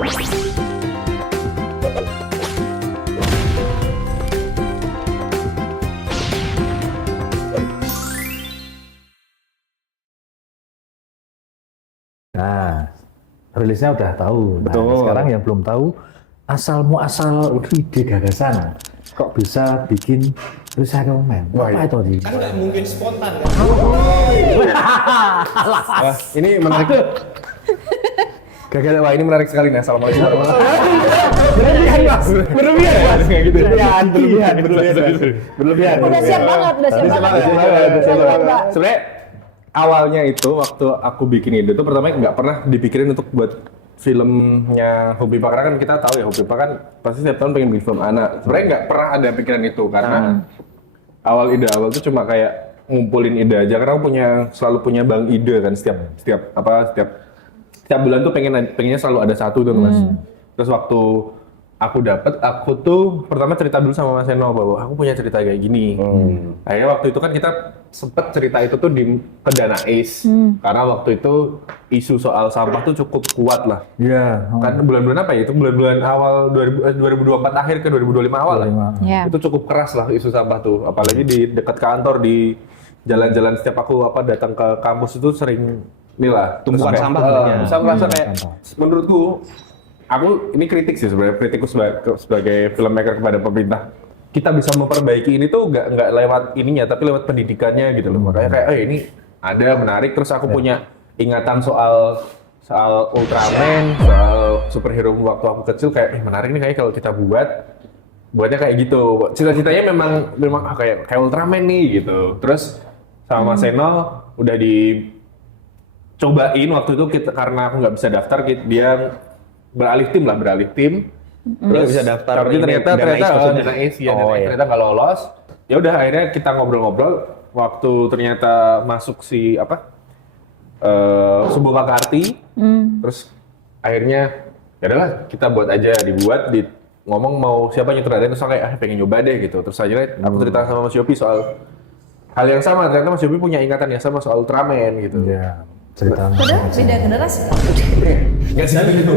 Nah, rilisnya udah tahu. Nah, Betul. sekarang yang belum tahu asal muasal ide gagasan. Kok bisa bikin recycle man? Apa itu di? Kan nggak mungkin spontan kan? Wah, ini menarik. Gagal, wah ini menarik sekali nih. Assalamualaikum warahmatullahi wabarakatuh. Berlebihan, Mas. Berlebihan, Mas. Kayak gitu. Berlebihan. Udah siap banget, udah siap banget. Mbak. Sebenarnya awalnya itu waktu aku bikin ide itu pertama nggak pernah dipikirin untuk buat filmnya Hobi Pak, karena kan kita tahu ya Hobi Pak kan pasti setiap tahun pengen bikin film anak. Sebenarnya nggak pernah ada pikiran itu karena ide awal tuh cuma kayak ngumpulin ide aja, karena aku selalu punya bank ide kan setiap bulan tuh pengennya selalu ada satu tuh Mas. Terus waktu aku tuh pertama cerita dulu sama Mas Eno bahwa aku punya cerita kayak gini. Akhirnya waktu itu kan kita sempet cerita itu tuh ke Dana Ace. Karena waktu itu isu soal sampah tuh cukup kuat lah. Iya. Kan bulan-bulan apa ya? Itu bulan-bulan awal 2024 akhir ke 2025 awal lah. Iya. Itu cukup keras lah isu sampah tuh. Apalagi di dekat kantor, di jalan-jalan setiap aku datang ke kampus itu sering inilah Tumpukan terus sampah kayak, banyak. bisa merasa kayak menurutku ini kritik sih sebagai sebagai filmmaker kepada pemerintah. Kita bisa memperbaiki ini tuh nggak lewat ininya, tapi lewat pendidikannya gitu loh. Makanya kayak ini ada menarik. Terus aku punya ingatan soal Ultraman, soal superhero waktu aku kecil, kayak menarik nih kayak kalau kita buatnya kayak gitu. Cita-citanya memang kayak Ultraman nih gitu. Terus sama Mas Seno udah dicobain waktu itu karena aku nggak bisa daftar, dia beralih tim. Terus bisa daftar tapi ternyata Dana Ace maksudnya. Dana Ace ternyata nggak lolos. Ya udah akhirnya kita ngobrol-ngobrol. Waktu ternyata masuk Subo Makarti. Terus akhirnya ya udahlah kita buat aja, ngomong mau siapa nyutradain, terus kayak pengen nyoba deh gitu. Terus akhirnya aku cerita sama Mas Yopi soal hal yang sama. Ternyata Mas Yopi punya ingatan yang sama soal Ultraman gitu. Iya. Cerita. Udah beda generasi. Nggak sih gitu.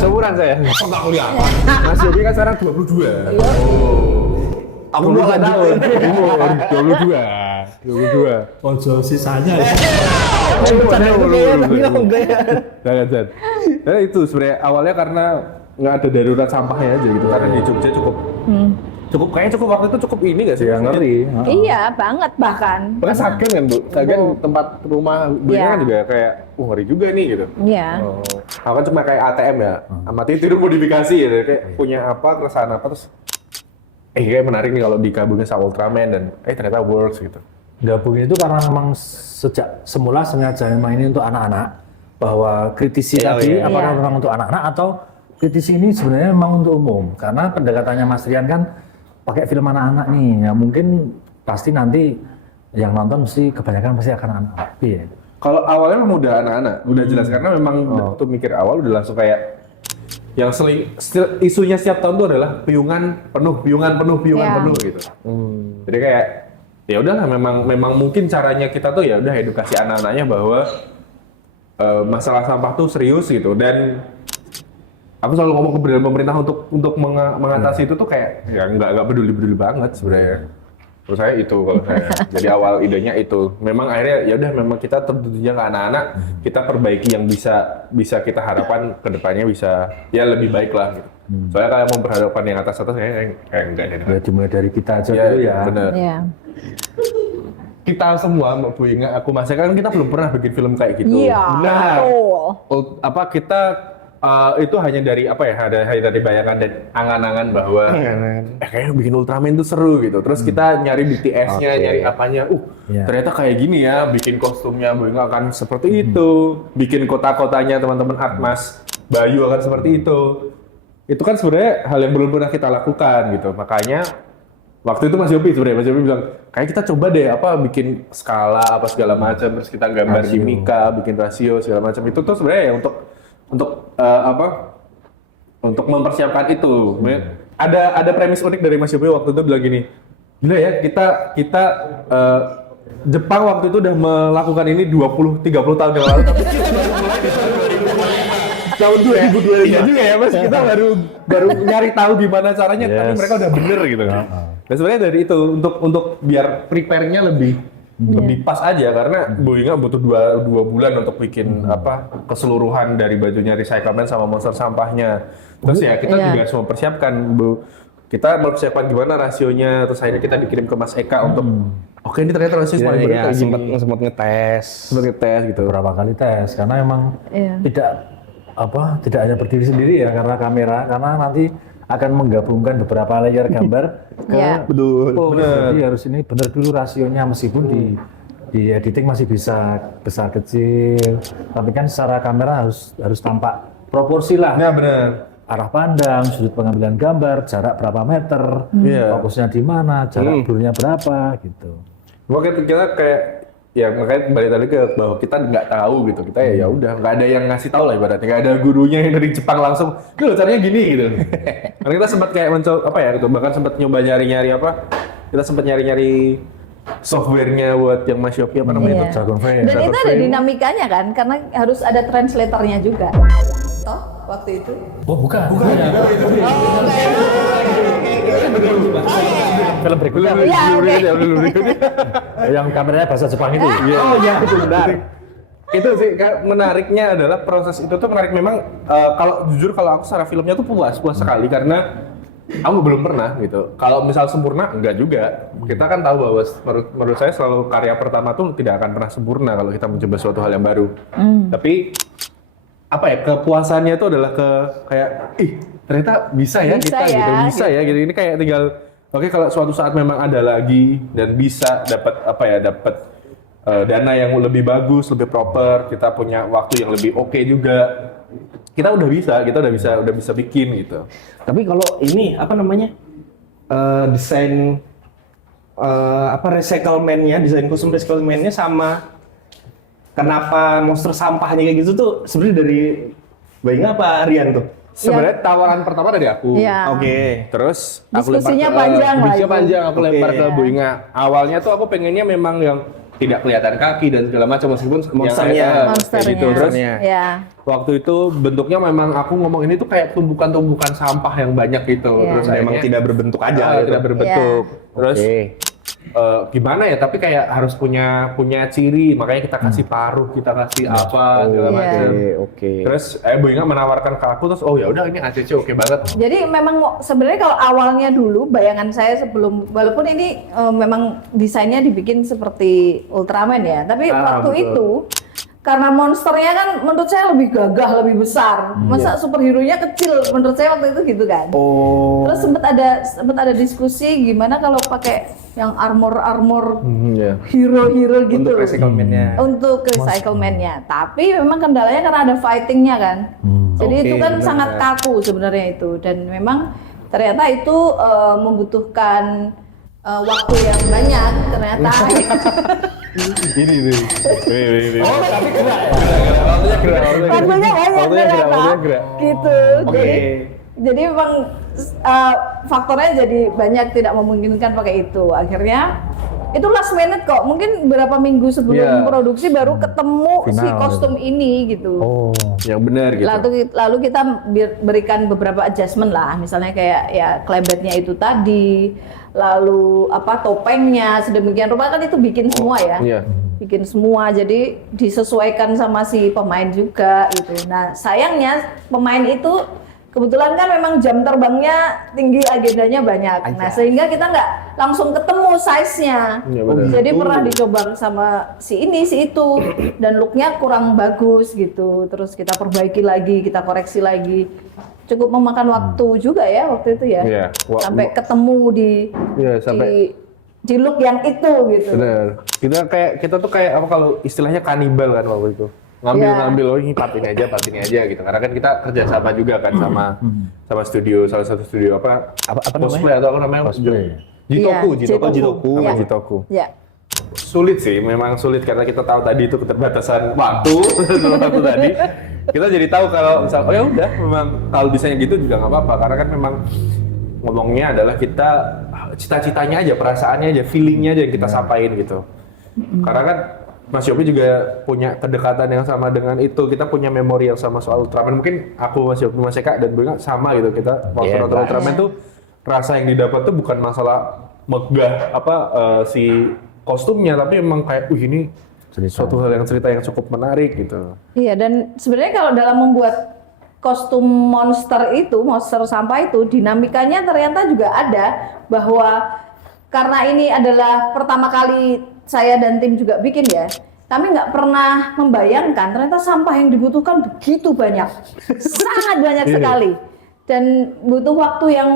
Seumuran saya. Kok nggak kelihatan? Mas Yopi kan sekarang 22. Aku 2 tahun. 22. Ojo sisanya. Jangan. Nah itu sebenarnya awalnya karena nggak ada darurat sampahnya aja gitu. Karena di Jogja cukup waktu itu cukup ini nggak sih? Ya ngeri. Iya, banget bahkan. Bahkan Sagen kan Bu, Sagen tempat rumah Bu Iya. kan juga kayak ngeri juga nih gitu. Iya. Aku kan cuma kayak ATM ya, amati tidur modifikasi ya, kayak punya apa keresahan apa terus kayak menarik nih kalau digabungin sama Ultraman dan ternyata works gitu. Gabungin itu karena memang sejak semula sengaja mainin untuk anak-anak, bahwa kritisi Iya, tadi iya. apakah Iya. memang untuk anak-anak atau kritisi ini sebenarnya memang untuk umum, karena pendekatannya Mas Rian kan pakai film anak-anak nih, ya mungkin pasti nanti yang nonton kebanyakan pasti akan anak-anak. Iya. Kalau awalnya memang udah anak-anak, udah jelas karena memang waktu mikir awal udah langsung kayak yang isunya setiap tahun tuh adalah piungan penuh Iya. gitu. Jadi kayak ya udahlah memang mungkin caranya kita tuh ya udah edukasi anak-anaknya bahwa masalah sampah tuh serius gitu, dan aku selalu ngomong ke pemerintah untuk mengatasi itu tuh kayak ya nggak peduli banget sebenarnya. Terus saya itu kalau saya jadi awal idenya itu memang akhirnya ya udah memang kita tentunya ke anak-anak kita perbaiki yang bisa kita harapkan kedepannya bisa ya lebih baik lah gitu. Soalnya kalau mau berhadapan yang atas kayak enggak deh. Ya dimulai dari kita aja Ya, dulu ya. bener. Iya. Kita semua Mbak Bu Inga, aku masih kan kita belum pernah bikin film kayak gitu. Iya. Benar. Betul. Kita itu hanya dari hanya dari bayangan dan angan-angan bahwa kayaknya bikin Ultraman itu seru gitu. Terus kita nyari BTS-nya, nyari apanya. Iya. Ternyata kayak gini ya, bikin kostumnya Bu Inga akan seperti itu, bikin kota-kotanya teman-teman Atmas Bayu akan seperti itu. Itu kan sebenarnya hal yang belum pernah kita lakukan gitu. Makanya waktu itu Mas Yopi bilang, kayak kita coba deh bikin skala apa segala macam, terus kita gambar di Mika, bikin rasio segala macam. Itu tuh sebenarnya ya untuk mempersiapkan itu. Ada premis unik dari Mas Yopi waktu itu bilang gini, gila ya kita Jepang waktu itu udah melakukan ini 20-30 tahun yang lalu, tapi kita baru mulai di tahun 2025. tahun 2025 juga ya Mas, kita baru nyari tahu gimana caranya, tapi Yes. mereka udah bener gitu kan. Dan sebenarnya dari itu untuk biar prepare-nya lebih pas aja, karena Boeing butuh dua bulan untuk bikin keseluruhan dari bajunya recycleman sama monster sampahnya. Terus ya kita Iya. juga harus mempersiapkan Bu. Kita mempersiapkan gimana rasionya, terus akhirnya kita dikirim ke Mas Eka untuk oke ini ternyata rasio Iya, paling bener iya, kayak gini. sempat ngetes. Sebagai tes gitu. Beberapa kali tes karena emang Iya. tidak hanya berdiri sendiri ya karena kamera, karena nanti akan menggabungkan beberapa layer gambar ke Iya. Betul. Jadi harus ini benar dulu rasionya, meskipun di editing masih bisa besar kecil, tapi kan secara kamera harus tampak proporsi lah. Nah bener. Arah pandang, sudut pengambilan gambar, jarak berapa meter, Iya. fokusnya di mana, jarak blurnya berapa gitu. Makanya kita kayak ya makanya balik tadi ke bahwa kita nggak tahu gitu, kita ya udah nggak ada yang ngasih tahu lah ibaratnya, nggak ada gurunya yang dari Jepang langsung loh caranya gini gitu. Karena kita sempat kayak mencoba gitu, bahkan sempat nyoba nyari-nyari kita sempat nyari-nyari softwarenya buat yang Mas Shopee apa namanya Iya. itu. Dragonfly ya. Dan itu ada dinamikanya kan, karena harus ada translatornya juga. Toh, waktu itu. Oh bukan. Film berikutnya Iya, oke. yang kameranya bahasa Jepang itu. Oh iya itu benar. Itu sih menariknya adalah proses itu tuh menarik memang. Kalau jujur kalau aku secara filmnya tuh puas sekali karena aku belum pernah gitu. Kalau misal sempurna enggak juga. Kita kan tahu bahwa menurut saya selalu karya pertama tuh tidak akan pernah sempurna kalau kita mencoba suatu hal yang baru. Tapi apa ya, kepuasannya itu adalah kayak ternyata bisa ya Bisa kita ya, gitu, bisa ya gitu. Ini kayak tinggal oke kalau suatu saat memang ada lagi dan bisa dapat dana yang lebih bagus, lebih proper, kita punya waktu yang lebih oke juga. Kita udah bisa bikin gitu. Tapi kalau ini apa namanya desain recycleman-nya, desain kostum recycleman-nya sama kenapa monster sampahnya kayak gitu tuh sebenarnya dari Boeing apa Rian tuh? Sebenarnya tawaran pertama dari aku. Iya. Oke. Terus Diskusinya panjang lah diskusinya itu. panjang, aku Oke. lempar ke Boeing. Awalnya tuh aku pengennya memang yang tidak kelihatan kaki dan segala macam, meskipun Monsternya. kayak Monsternya. gitu. Terus Ya. waktu itu bentuknya memang aku ngomong ini tuh kayak tumpukan-tumpukan sampah yang banyak gitu. Iya. Terus Memang akhirnya, tidak berbentuk aja. gitu. tidak berbentuk. Terus Oke. gimana ya? Tapi kayak harus punya ciri. Makanya kita kasih paruh, kita kasih apa segala Iya. macam. Oke. Terus Boeing menawarkan ke aku, terus oh ya udah ini ACC oke banget. Jadi memang sebenarnya kalau awalnya dulu bayangan saya sebelum, walaupun ini memang desainnya dibikin seperti Ultraman ya, tapi waktu betul. itu karena monsternya kan menurut saya lebih gagah, lebih besar. Masa superhero-nya kecil menurut saya waktu itu gitu kan. Oh. Terus sempat ada diskusi gimana kalau pakai yang armor Iya. hero gitu. Untuk recycleman-nya. Untuk recycleman-nya. Tapi memang kendalanya karena ada fighting-nya kan. Jadi Oke, itu kan benar. sangat kaku sebenarnya itu, dan memang ternyata itu membutuhkan waktu yang banyak ternyata. Ini. Oh, tapi gerak. Waktunya gerak. Waktunya banyak Waktunya ternyata. gerak. Gitu. Oke. Jadi memang faktornya jadi banyak tidak memungkinkan pakai itu. Akhirnya itu last minute kok. Mungkin beberapa minggu sebelum Iya. produksi baru ketemu si Final kostum ini gitu. Oh, Yang benar gitu. Lalu kita berikan beberapa adjustment lah, misalnya kayak ya klebetnya itu tadi, lalu topengnya sedemikian rupa kan itu bikin semua ya. Iya. Bikin semua, jadi disesuaikan sama si pemain juga gitu. Nah sayangnya pemain itu kebetulan kan memang jam terbangnya tinggi, agendanya banyak. Nah sehingga kita nggak langsung ketemu size-nya. Iya, benar. Jadi pernah dicoba sama si ini, si itu, dan look-nya kurang bagus gitu. Terus kita perbaiki lagi, kita koreksi lagi. Cukup memakan waktu juga ya waktu itu ya. Iya. Sampai ketemu di Iya, sampai di look yang itu gitu. benar. Kita tuh kayak apa kalau istilahnya kanibal kan waktu itu. Ngambil oh ini part ini aja gitu. Karena kan kita kerja sama juga kan sama studio, salah satu studio apa cosplay atau apa namanya? Cosplay. Jitoku, Iya, Jitoku. Iya. Sama Jitoku. Ya. Sulit sih, memang sulit karena kita tahu tadi itu keterbatasan waktu tadi. Kita jadi tahu kalau misal oh ya udah memang kalau bisanya gitu juga nggak apa-apa karena kan memang ngomongnya adalah kita cita-citanya aja, perasaannya aja, feelingnya aja yang kita sampaikan gitu. Karena kan Mas Yopi juga punya kedekatan yang sama dengan itu. Kita punya memori yang sama soal Ultraman. Mungkin aku, Mas Yopi, Mas Eka, dan Bunga sama gitu. Kita waktu nonton Ultraman tuh rasa yang didapat tuh bukan masalah megah si kostumnya, tapi emang kayak, ini suatu hal yang cerita yang cukup menarik gitu. Iya, dan sebenarnya kalau dalam membuat kostum monster sampah itu, dinamikanya ternyata juga ada, bahwa karena ini adalah pertama kali saya dan tim juga bikin ya, kami nggak pernah membayangkan ternyata sampah yang dibutuhkan begitu banyak, sangat banyak sekali, dan butuh waktu yang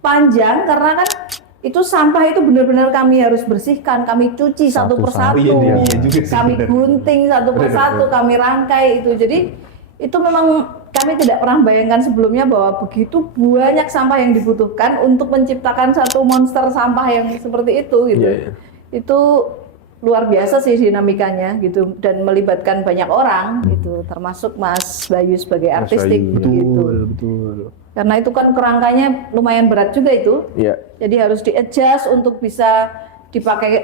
panjang karena kan itu sampah itu benar-benar kami harus bersihkan, kami cuci satu persatu, Iya juga sih, kami gunting satu persatu, kami rangkai itu. Jadi itu memang kami tidak pernah bayangkan sebelumnya bahwa begitu banyak sampah yang dibutuhkan untuk menciptakan satu monster sampah yang seperti itu gitu. Itu luar biasa sih dinamikanya gitu, dan melibatkan banyak orang gitu, termasuk Mas Bayu sebagai artistik gitu. Betul. Karena itu kan kerangkanya lumayan berat juga itu. Iya. Jadi harus di-adjust untuk bisa dipakai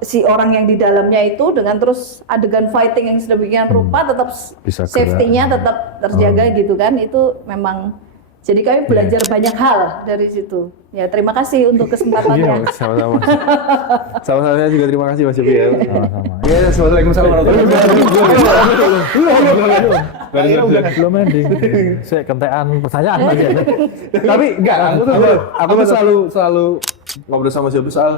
si orang yang di dalamnya itu, dengan terus adegan fighting yang sedemikian rupa tetap Bisa safety-nya tetap terjaga gitu kan. Itu memang, jadi kami belajar banyak hal dari situ. Ya, terima kasih untuk kesempatannya. Sama-sama. Sama-sama, saya juga terima kasih Mas Yopi ya. Sama-sama. Iya, assalamualaikum warahmatullahi wabarakatuh. Belum ending. Saya kentean pertanyaan lagi. Tapi enggak, aku tuh selalu ngobrol sama Mas Yopi soal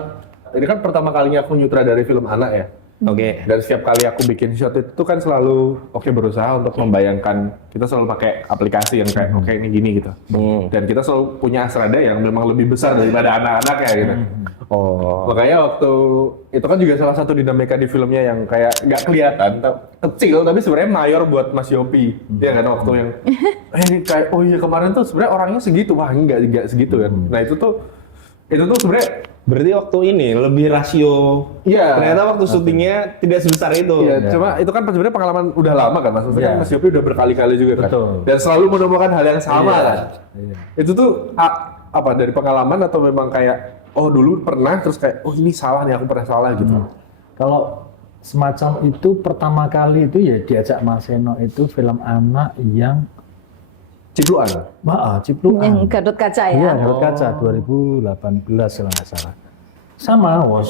ini kan pertama kalinya aku nyutradari film anak ya. Oke. Dan setiap kali aku bikin shot itu kan selalu berusaha untuk membayangkan, kita selalu pakai aplikasi yang kayak ini gini gitu. Dan kita selalu punya asrada yang memang lebih besar daripada anak-anaknya gitu. Makanya waktu itu kan juga salah satu dinamika di filmnya yang kayak nggak kelihatan, kecil tapi sebenarnya mayor buat Mas Yopi. Dia kan waktu yang ini kayak kemarin tuh sebenarnya orangnya segitu, enggak segitu kan. Nah itu tuh sebenarnya Berarti waktu ini lebih rasio. Iya. Ternyata waktu syutingnya tidak sebesar itu. Iya, cuma itu kan sebenarnya pengalaman udah lama kan Mas. Maksudnya Iya. kan Mas Yopi udah berkali-kali juga kan. Betul. Dan selalu menemukan hal yang sama kan. Iya. Itu tuh dari pengalaman atau memang kayak dulu pernah terus kayak ini salah nih, aku pernah salah gitu. Kalau semacam itu pertama kali itu ya diajak Mas Seno itu film anak yang Cipluan. Cipluan. Yang Gatot Kaca ya. Iya, Gatot Kaca 2018 kalau nggak salah. Sama,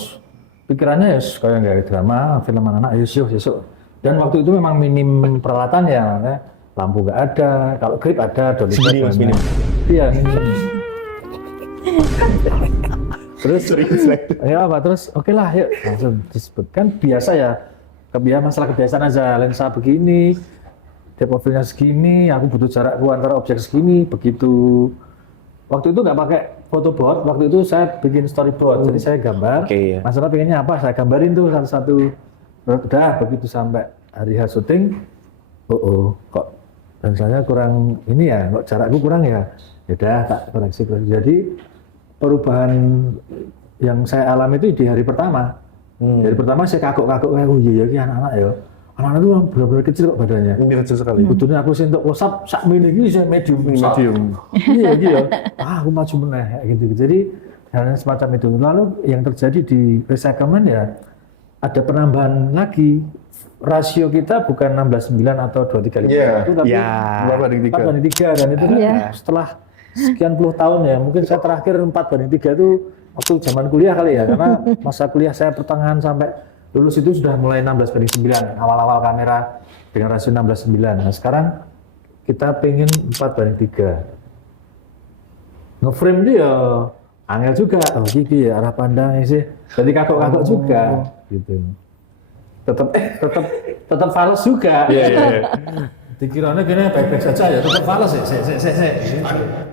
pikirannya kayak nggak drama, film anak-anak, yuk. Dan waktu itu memang minim peralatan ya, lampu nggak ada, kalau grip ada, dolly Segini, Mas, minim. Iya, minim. Terus, terus oke lah, yuk langsung disebutkan biasa ya, masalah kebiasaan aja, lensa begini, depth of field-nya segini, aku butuh jarakku antara objek segini, begitu. Waktu itu nggak pakai photoboard, waktu itu saya bikin storyboard, jadi saya gambar. Oke, iya. Masalah pengennya apa, saya gambarin tuh satu-satu. Udah begitu sampai hari syuting, kok lensanya kurang ini ya, kok jarakku kurang ya. Yaudah tak koreksi. Jadi perubahan yang saya alami itu di hari pertama. Hari pertama saya kagok-kagok kayak iya anak-anak ya. Anak-anak itu benar-benar kecil kok badannya. Ini kecil sekali. Betulnya aku sih untuk close up sak mini ini saya medium. Iya gitu. Aku maju meneh kayak gitu. Jadi hal semacam itu. Lalu yang terjadi di recyclement ya ada penambahan lagi. Rasio kita bukan 16:9 atau 23:5 itu, tapi 4:3 dan itu kan setelah sekian puluh tahun ya. Mungkin saya terakhir 4:3 itu waktu zaman kuliah kali ya, karena masa kuliah saya pertengahan sampai lulus itu sudah mulai 16:9, awal-awal kamera dengan rasio 16:9. Nah sekarang kita pengen 4:3. Ngeframe itu ya angel juga, gini ya arah pandangnya sih, jadi kakok-kakok juga, gitu. Tetap fals juga. Iya. Dikiranya gini baik-baik saja ya, tetap fals ya.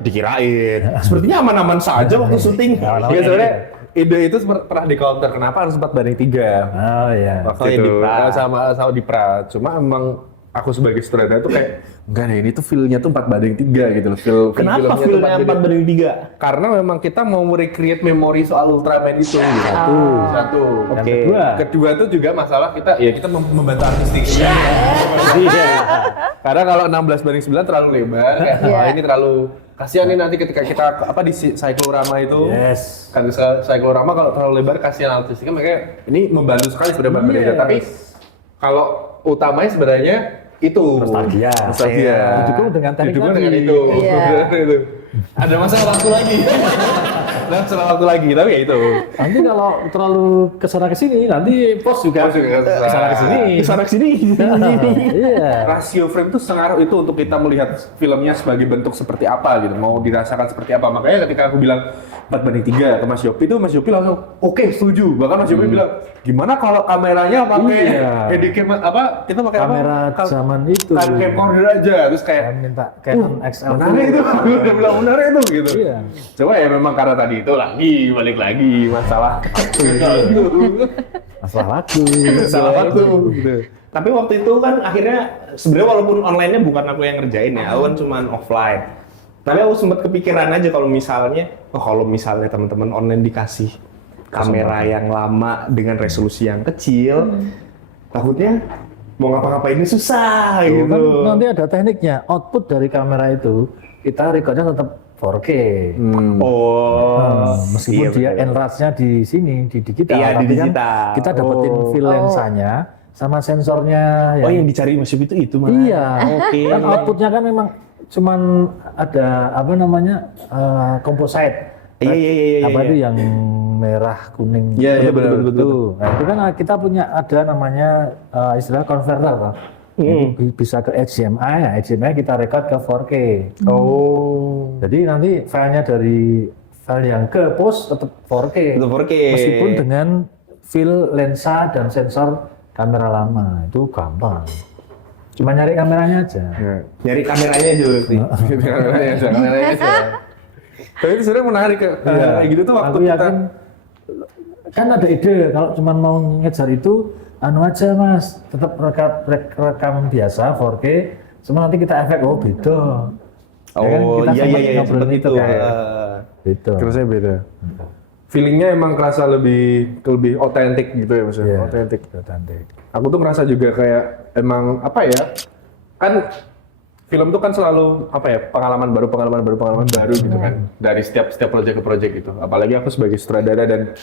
Dikirain. Sepertinya aman-aman saja waktu syuting. Iya sebenarnya ide itu pernah di counter, kenapa harus 4:3? Oh iya. Waktu itu sama di Pra. Cuma emang aku sebagai sutradara itu kayak enggak deh, ini tuh feel-nya tuh 4:3 gitu loh. Kenapa feel-nya 4:3? Karena memang kita mau recreate memori soal Ultraman itu gitu. Satu. Oke. Kedua tuh juga masalah kita membantu artistiknya. Iya. Karena kalau 16:9 terlalu lebar, ini terlalu kasihan nih nanti ketika kita di cyclorama itu. Yes. Kan cyclorama kalau terlalu lebar kasihan artistiknya, makanya ini membantu sekali sudah 4:3. Tapi kalau utamanya sebenarnya itu Nostalgia. Nostalgia. Didukung dengan teknik Didukung tadi. dengan itu. Iya. Itu. Ada masalah waktu lagi. Ada masalah waktu lagi, tapi ya itu. Nanti kalau terlalu kesana kesini, nanti pos juga Pos juga kesana kesini. Kesana sini. Iya. Rasio frame itu sengaruh itu untuk kita melihat filmnya sebagai bentuk seperti apa gitu, mau dirasakan seperti apa. Makanya ketika aku bilang 4:3 ke Mas Yopi itu, Mas Yopi langsung oke, setuju. Bahkan Mas Yopi bilang, gimana kalau kameranya pakai Iya. handycam apa? Kita pakai Kamera apa? zaman itu. Camcorder aja, terus kayak Saya minta Canon XL. menarik itu, aku udah bilang menarik itu gitu. Iya. Coba ya memang karena tadi itu lagi balik lagi masalah Masalah waktu. masalah waktu gitu. Tapi waktu itu kan akhirnya sebenarnya walaupun online-nya bukan aku yang ngerjain ya, aku kan cuman offline. Tapi aku sempat kepikiran aja kalau misalnya teman-teman online dikasih kamera yang lama dengan resolusi yang kecil, takutnya mau ngapa-ngapainnya susah Tuh, gitu. kan nanti ada tekniknya. Output dari kamera itu kita recordnya tetap 4K. Oh, Meskipun iya, dia betul. enlarge-nya di sini di digital, Iya, di tapi kan digital. kita dapetin feel lensanya sama sensornya Oh, yang dicari Mas Yop itu malah. iya. Oke. Kan outputnya kan memang cuman ada apa namanya composite. Iya. Apa itu yang merah kuning? Iya, betul. Tuh. Nah, itu kan kita punya ada namanya istilah converter lah. Itu bisa ke HDMI, ya HDMI kita record ke 4K. Oh. Jadi nanti filenya dari file yang ke post tetap 4K. Itu 4K. Meskipun dengan feel lensa dan sensor kamera lama itu gampang. Cuma nyari kameranya aja. Nyari kameranya aja berarti. Kameranya aja. Tapi itu sebenarnya menarik kayak gitu tuh waktu Aku kita yakin kan ada ide kalau cuma mau ngejar itu anu aja mas, tetap rekam biasa 4K, cuma nanti kita efek beda. Ya kan? Oh, Kita iya sempat iya ngobrolin seperti itu. kan. Gitu. kerasnya beda. Feelingnya emang kerasa lebih otentik gitu ya maksudnya. Iya, Otentik. otentik. Aku tuh ngerasa juga kayak emang apa ya? Kan film tuh kan selalu apa ya? Pengalaman baru gitu kan. Dari setiap project ke project gitu. Apalagi aku sebagai sutradara dan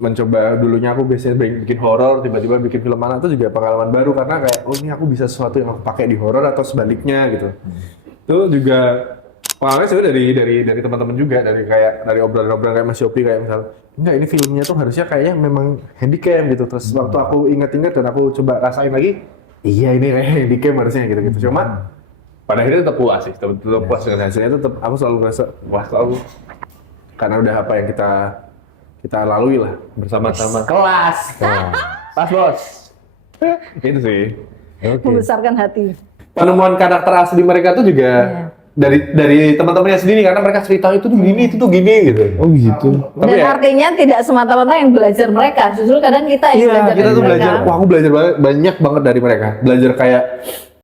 mencoba dulunya aku biasanya bikin horor, tiba-tiba bikin film anak itu juga pengalaman baru karena kayak oh ini aku bisa sesuatu yang aku pakai di horor atau sebaliknya gitu. Itu juga pengalaman sebenarnya dari teman-teman juga dari obrolan-obrolan kayak Mas Yopi kayak misal enggak ini filmnya tuh harusnya kayaknya memang handycam gitu. Terus waktu aku ingat-ingat dan aku coba rasain lagi, iya ini kayak handycam harusnya gitu. Cuma pada akhirnya tetap puas sih, tetap puas dengan hasilnya. Tetap aku selalu ngerasa puas selalu karena udah apa yang kita lalui lah bersama-sama. Kelas. Pas bos. Itu sih. Oke. Membesarkan hati. Penemuan karakter asli mereka tuh juga dari teman-temannya sendiri karena mereka cerita itu tuh gini gitu. Oh gitu. Tapi Dan ya, artinya tidak semata-mata yang belajar mereka, justru kadang kita yang iya belajar kita dari tuh mereka. belajar. Wah aku belajar banyak banget dari mereka. Belajar kayak